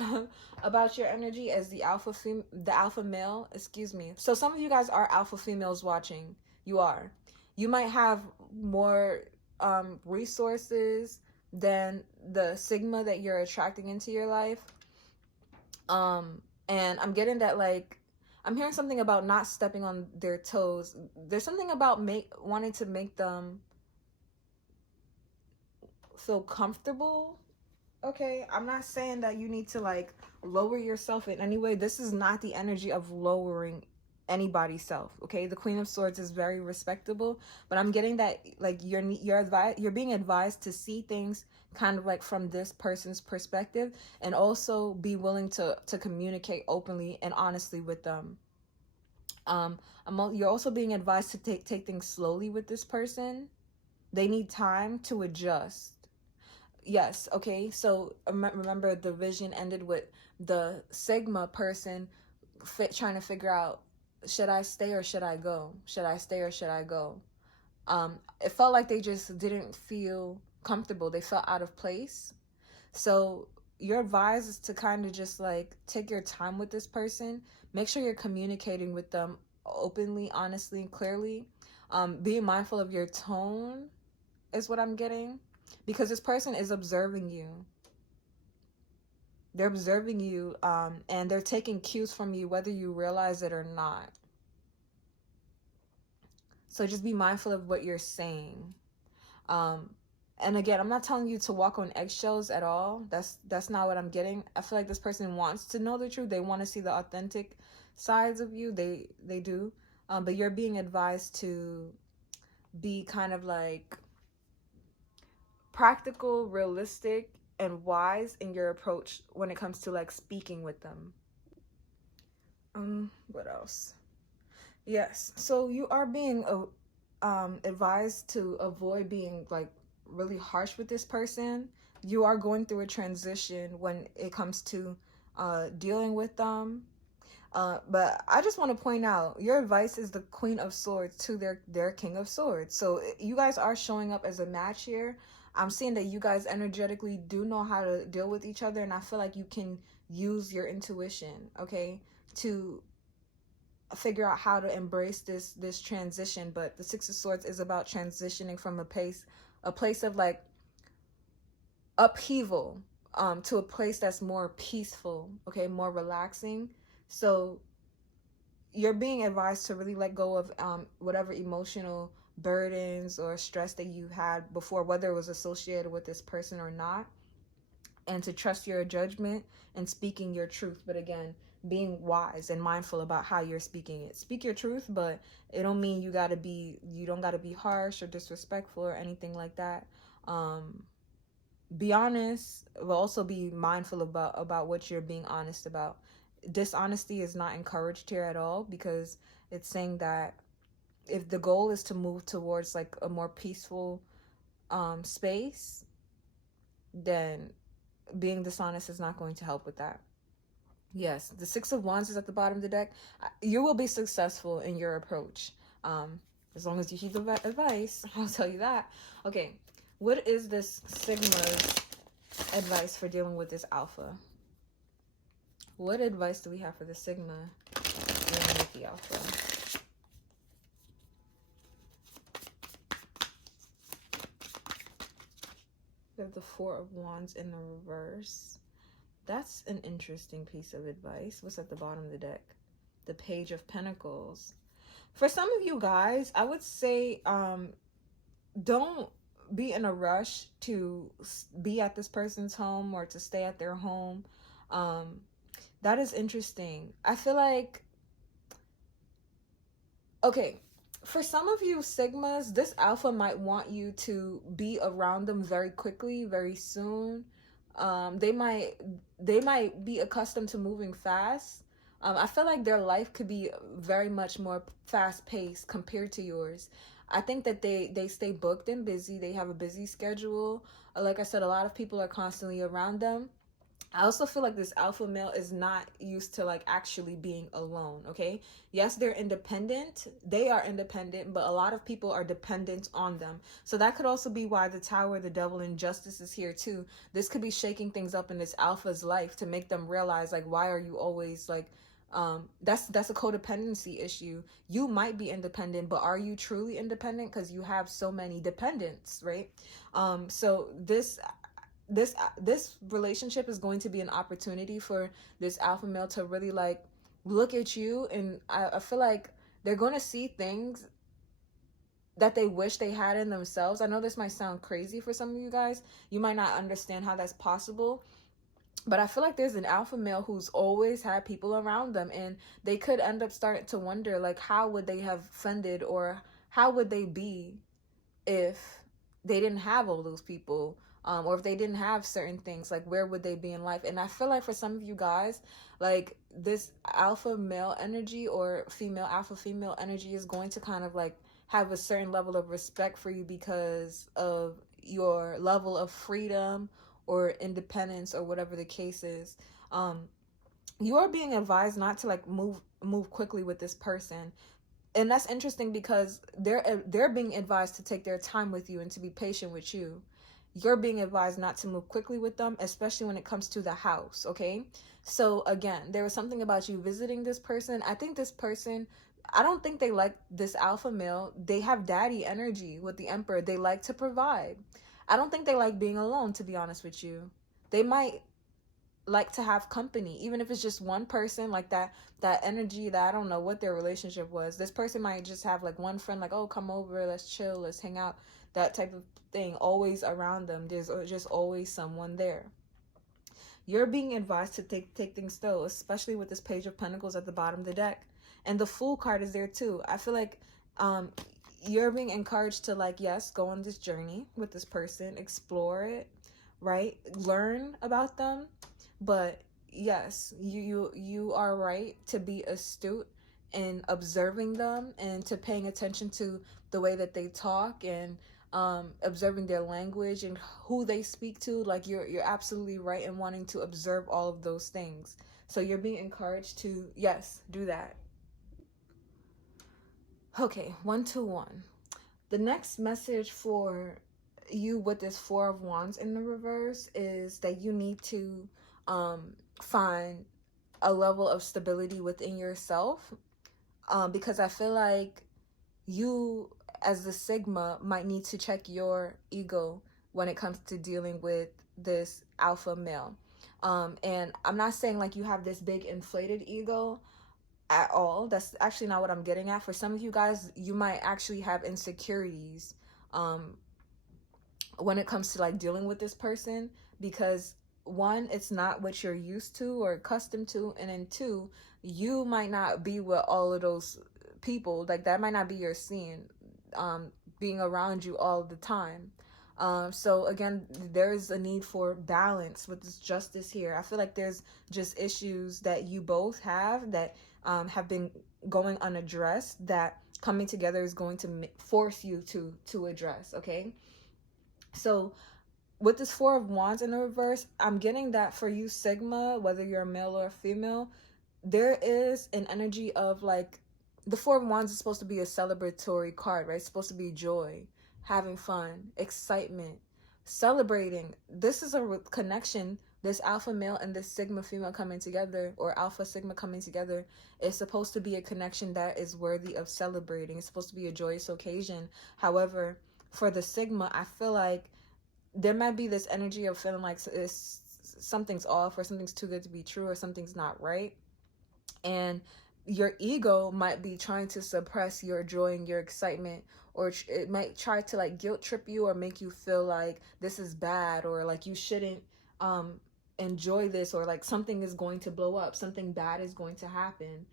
about your energy as the alpha male, excuse me. So some of you guys are alpha females watching. You are. You might have more resources than the sigma that you're attracting into your life. And I'm getting that, like, I'm hearing something about not stepping on their toes. There's something about wanting to make them feel comfortable. Okay, I'm not saying that you need to like lower yourself in any way. This is not the energy of lowering anybody's self. Okay, the Queen of Swords is very respectable, but I'm getting that like you're being advised to see things kind of like from this person's perspective, and also be willing to communicate openly and honestly with them. You're also being advised to take things slowly with this person. They need time to adjust. Yes, okay. So remember, the vision ended with the Sigma person trying to figure out, should I stay or should I go? Should I stay or should I go? It felt like they just didn't feel comfortable. They felt out of place. So your advice is to kind of just like take your time with this person. Make sure you're communicating with them openly, honestly, and clearly. Being mindful of your tone is what I'm getting, because this person is observing you. They're observing you, and they're taking cues from you, whether you realize it or not. So just be mindful of what you're saying. And again, I'm not telling you to walk on eggshells at all. That's not what I'm getting. I feel like this person wants to know the truth. They want to see the authentic sides of you. They do. But you're being advised to be kind of like practical, realistic, and wise in your approach when it comes to like speaking with them. What else? Yes. So you are being advised to avoid being like really harsh with this person. You are going through a transition when it comes to dealing with them. But I just want to point out, your advice is the Queen of Swords to their King of Swords. So you guys are showing up as a match here. I'm seeing that you guys energetically do know how to deal with each other, and I feel like you can use your intuition, okay, to figure out how to embrace this transition. But the Six of Swords is about transitioning from a place of like upheaval to a place that's more peaceful, okay, more relaxing. So you're being advised to really let go of whatever emotional burdens or stress that you had before, whether it was associated with this person or not, and to trust your judgment and speaking your truth. But again, being wise and mindful about how you're speaking it. Speak your truth, but it don't mean you don't gotta be harsh or disrespectful or anything like that. Be honest, but also be mindful about what you're being honest about. Dishonesty is not encouraged here at all, because it's saying that if the goal is to move towards like a more peaceful space, then being dishonest is not going to help with that. Yes, the Six of Wands is at the bottom of the deck. You will be successful in your approach, as long as you heed the advice. I'll tell you that. Okay, what is this Sigma's advice for dealing with this Alpha? What advice do we have for the Sigma dealing with the Alpha? We have the Four of Wands in the reverse. That's an interesting piece of advice. What's at the bottom of the deck? The Page of Pentacles. For some of you guys, I would say don't be in a rush to be at this person's home or to stay at their home. That is interesting. I feel like, okay, for some of you Sigmas, this Alpha might want you to be around them very quickly, very soon. They might be accustomed to moving fast. I feel like their life could be very much more fast-paced compared to yours. I think that they stay booked and busy. They have a busy schedule. Like I said, a lot of people are constantly around them. I also feel like this alpha male is not used to like actually being alone, okay? Yes, they're independent. They are independent, but a lot of people are dependent on them. So that could also be why the Tower, the Devil, and Justice is here too. This could be shaking things up in this alpha's life to make them realize, like, why are you always like, that's a codependency issue. You might be independent, but are you truly independent? Because you have so many dependents, right? So this relationship is going to be an opportunity for this alpha male to really like look at you, and I feel like they're going to see things that they wish they had in themselves. I know this might sound crazy for some of you guys. You might not understand how that's possible, But I feel like there's an alpha male who's always had people around them, and they could end up starting to wonder, like, how would they have funded, or how would they be if they didn't have all those people, or if they didn't have certain things, like where would they be in life? And I feel like for some of you guys, like this alpha male energy or female alpha female energy is going to kind of like have a certain level of respect for you because of your level of freedom or independence or whatever the case is. You are being advised not to like move quickly with this person, and that's interesting because they're being advised to take their time with you and to be patient with you. You're being advised not to move quickly with them, especially when it comes to the house. Okay, so again, there was something about you visiting this person. I think this person, I don't think they like this alpha male. They have daddy energy with the emperor. They like to provide. I don't think they like being alone, to be honest with you. They might like to have company, even if it's just one person, like that energy, that I don't know what their relationship was. This person might just have like one friend, like, oh, come over, let's chill, let's hang out, that type of thing, always around them. There's just always someone there. You're being advised to take things slow, especially with this page of pentacles at the bottom of the deck, and the Fool card is there too. I feel like um you're being encouraged to, like, yes, go on this journey with this person, explore it, right, learn about them. But yes, you are right to be astute in observing them and to paying attention to the way that they talk, and observing their language and who they speak to. Like, you're absolutely right in wanting to observe all of those things. So you're being encouraged to, yes, do that. Okay, 121. The next message for you with this Four of Wands in the reverse is that you need to find a level of stability within yourself, because I feel like you as the Sigma might need to check your ego when it comes to dealing with this alpha male. And I'm not saying like you have this big inflated ego at all. That's actually not what I'm getting at. For some of you guys, you might actually have insecurities um, when it comes to like dealing with this person, because one, it's not what you're used to or accustomed to, and then two, you might not be with all of those people. Like, that might not be your scene, being around you all the time. So again, there's a need for balance with this justice here. I feel like there's just issues that you both have that have been going unaddressed, that coming together is going to force you to address. Okay, so with this Four of Wands in the reverse, I'm getting that for you, Sigma, whether you're a male or a female, there is an energy of like, the Four of Wands is supposed to be a celebratory card, right? It's supposed to be joy, having fun, excitement, celebrating. This is a connection. This alpha male and this Sigma female coming together, or alpha Sigma coming together, is supposed to be a connection that is worthy of celebrating. It's supposed to be a joyous occasion. However, for the Sigma, I feel like there might be this energy of feeling like something's off, or something's too good to be true, or something's not right. And your ego might be trying to suppress your joy and your excitement, or it might try to like guilt trip you or make you feel like this is bad, or like you shouldn't enjoy this, or like something is going to blow up, something bad is going to happen.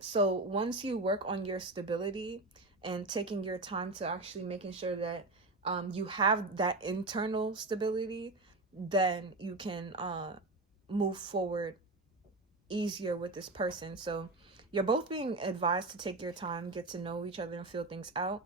So once you work on your stability and taking your time to actually making sure that you have that internal stability, then you can move forward easier with this person. So you're both being advised to take your time, get to know each other, and feel things out.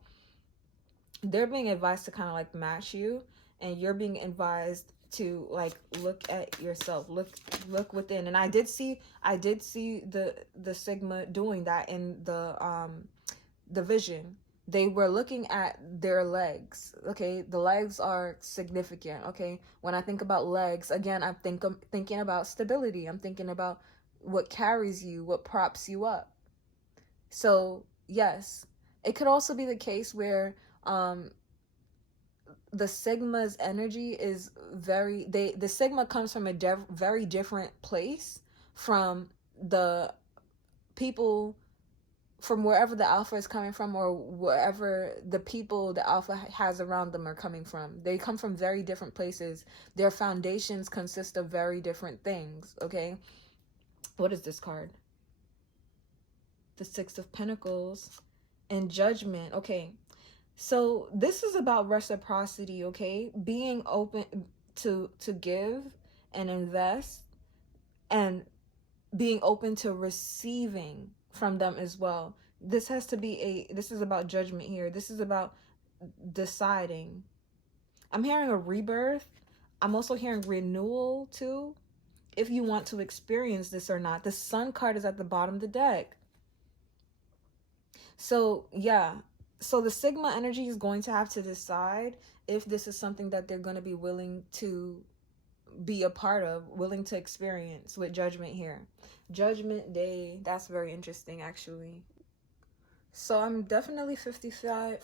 They're being advised to kind of like match you, and you're being advised to like look at yourself, look within. And I did see the Sigma doing that in the vision. They were looking at their legs. Okay, the legs are significant. Okay, when I think about legs, again, I'm thinking about stability. I'm thinking about what carries you, what props you up. So yes, it could also be the case where the Sigma's energy is the Sigma comes from a very different place from the people from wherever the alpha is coming from, or wherever the people the alpha has around them are coming from. They come from very different places. Their foundations consist of very different things, okay? What is this card? The Six of Pentacles and Judgment. Okay, so this is about reciprocity, okay? Being open to give and invest, and being open to receiving from them as well. This has to be this is about judgment here. This is about deciding. I'm hearing a rebirth. I'm also hearing renewal too, if you want to experience this or not. The Sun card is at the bottom of the deck. So yeah, so the Sigma energy is going to have to decide if this is something that they're going to be willing to be a part of, willing to experience with Judgment here. Judgment Day, that's very interesting actually. So I'm definitely 55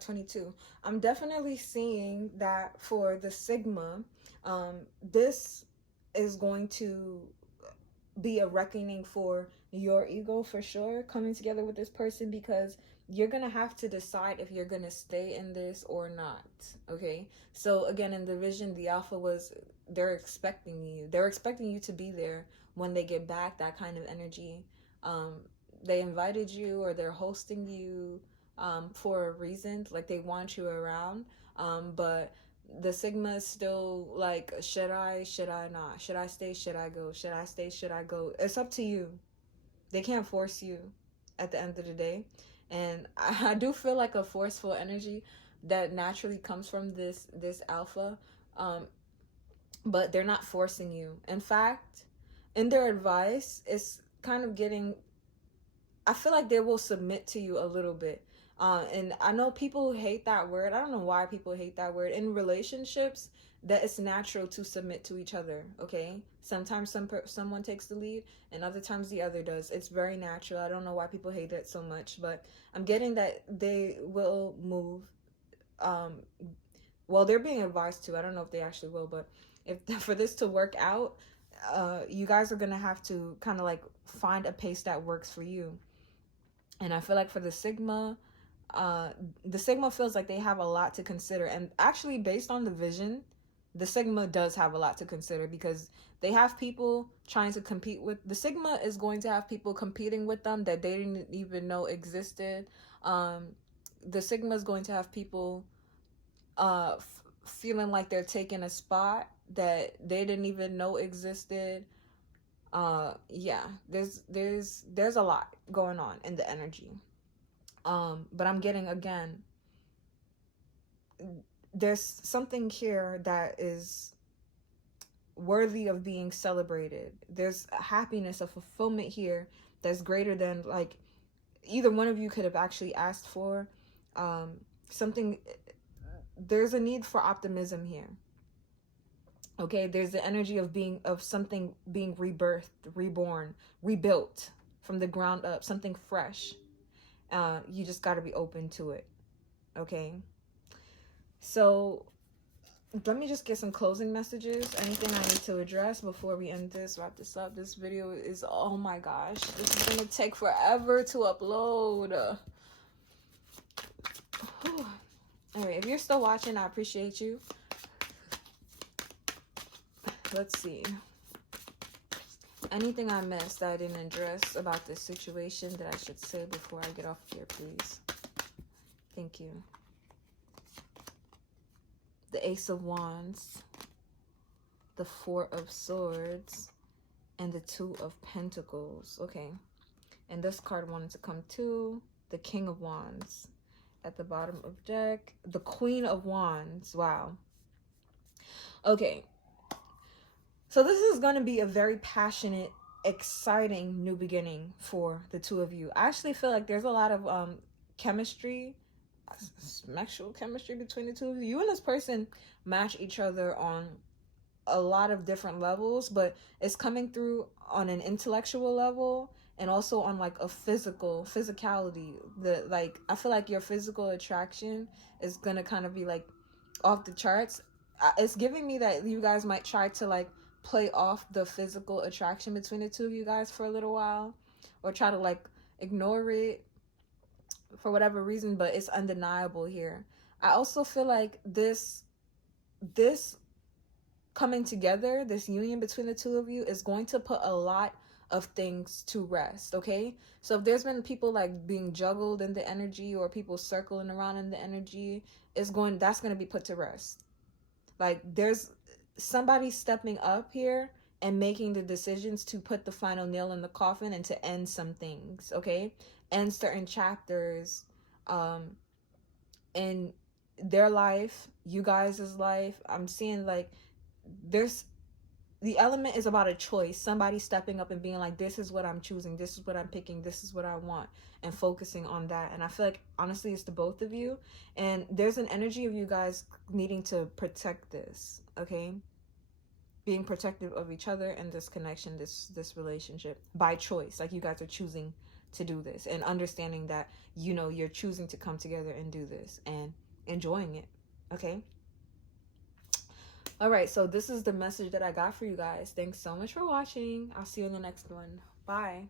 22. I'm definitely seeing that for the Sigma, this is going to be a reckoning for your ego for sure, coming together with this person, because you're gonna have to decide if you're gonna stay in this or not. Okay, so again, in the vision, the alpha was, they're expecting you to be there when they get back, that kind of energy. They invited you, or they're hosting you for a reason, like they want you around, but the Sigma is still like, should I not, should I stay, should I go, should I stay, should I go? It's up to you. They can't force you at the end of the day. And I do feel like a forceful energy that naturally comes from this alpha, but they're not forcing you. In fact, in their advice, it's kind of getting, I feel like they will submit to you a little bit. And I know people hate that word. I don't know why people hate that word. In relationships, that it's natural to submit to each other, okay? Sometimes someone takes the lead, and other times the other does. It's very natural. I don't know why people hate it so much, but I'm getting that they will move. Well, they're being advised to. I don't know if they actually will, but if for this to work out, you guys are going to have to kind of like find a pace that works for you. And I feel like for the Sigma feels like they have a lot to consider. And actually, based on the vision, the Sigma does have a lot to consider, because they have people trying to compete with. The Sigma is going to have people competing with them that they didn't even know existed. The Sigma is going to have people feeling like they're taking a spot that they didn't even know existed. Yeah, there's a lot going on in the energy. But I'm getting, again, there's something here that is worthy of being celebrated. There's a happiness, a fulfillment here that's greater than, like, either one of you could have actually asked for. Something, there's a need for optimism here. Okay, there's the energy of something being rebirthed, reborn, rebuilt from the ground up, something fresh. You just got to be open to it. Okay, so let me just get some closing messages. Anything I need to address before we end this, wrap this up? This video is, oh my gosh, this is gonna take forever to upload. All right, if you're still watching, I appreciate you. Let's see. Anything I missed that I didn't address about this situation that I should say before I get off here, please? Thank you. The Ace of Wands, the Four of Swords, and the Two of Pentacles. Okay. And this card wanted to come too. The King of Wands at the bottom of deck. The Queen of Wands. Wow. Okay. So this is going to be a very passionate, exciting new beginning for the two of you. I actually feel like there's a lot of chemistry, sexual chemistry between the two of you. You and this person match each other on a lot of different levels, but it's coming through on an intellectual level and also on like a physicality. I feel like your physical attraction is gonna kind of be like off the charts. It's giving me that you guys might try to like play off the physical attraction between the two of you guys for a little while, or try to like ignore it, for whatever reason, but it's undeniable here. I also feel like this coming together, this union between the two of you is going to put a lot of things to rest, okay? So if there's been people like being juggled in the energy or people circling around in the energy, that's going to be put to rest. Like there's somebody stepping up here and making the decisions to put the final nail in the coffin and to end some things, okay? End certain chapters in their life, you guys' life. I'm seeing like there's the element is about a choice. Somebody stepping up and being like, this is what I'm choosing, this is what I'm picking, this is what I want, and focusing on that. And I feel like honestly it's the both of you, and there's an energy of you guys needing to protect this, okay? Being protective of each other and this connection, this relationship by choice. Like you guys are choosing to do this and understanding that, you know, you're choosing to come together and do this and enjoying it, okay? All right, so this is the message that I got for you guys. Thanks so much for watching. I'll see you in the next one. Bye.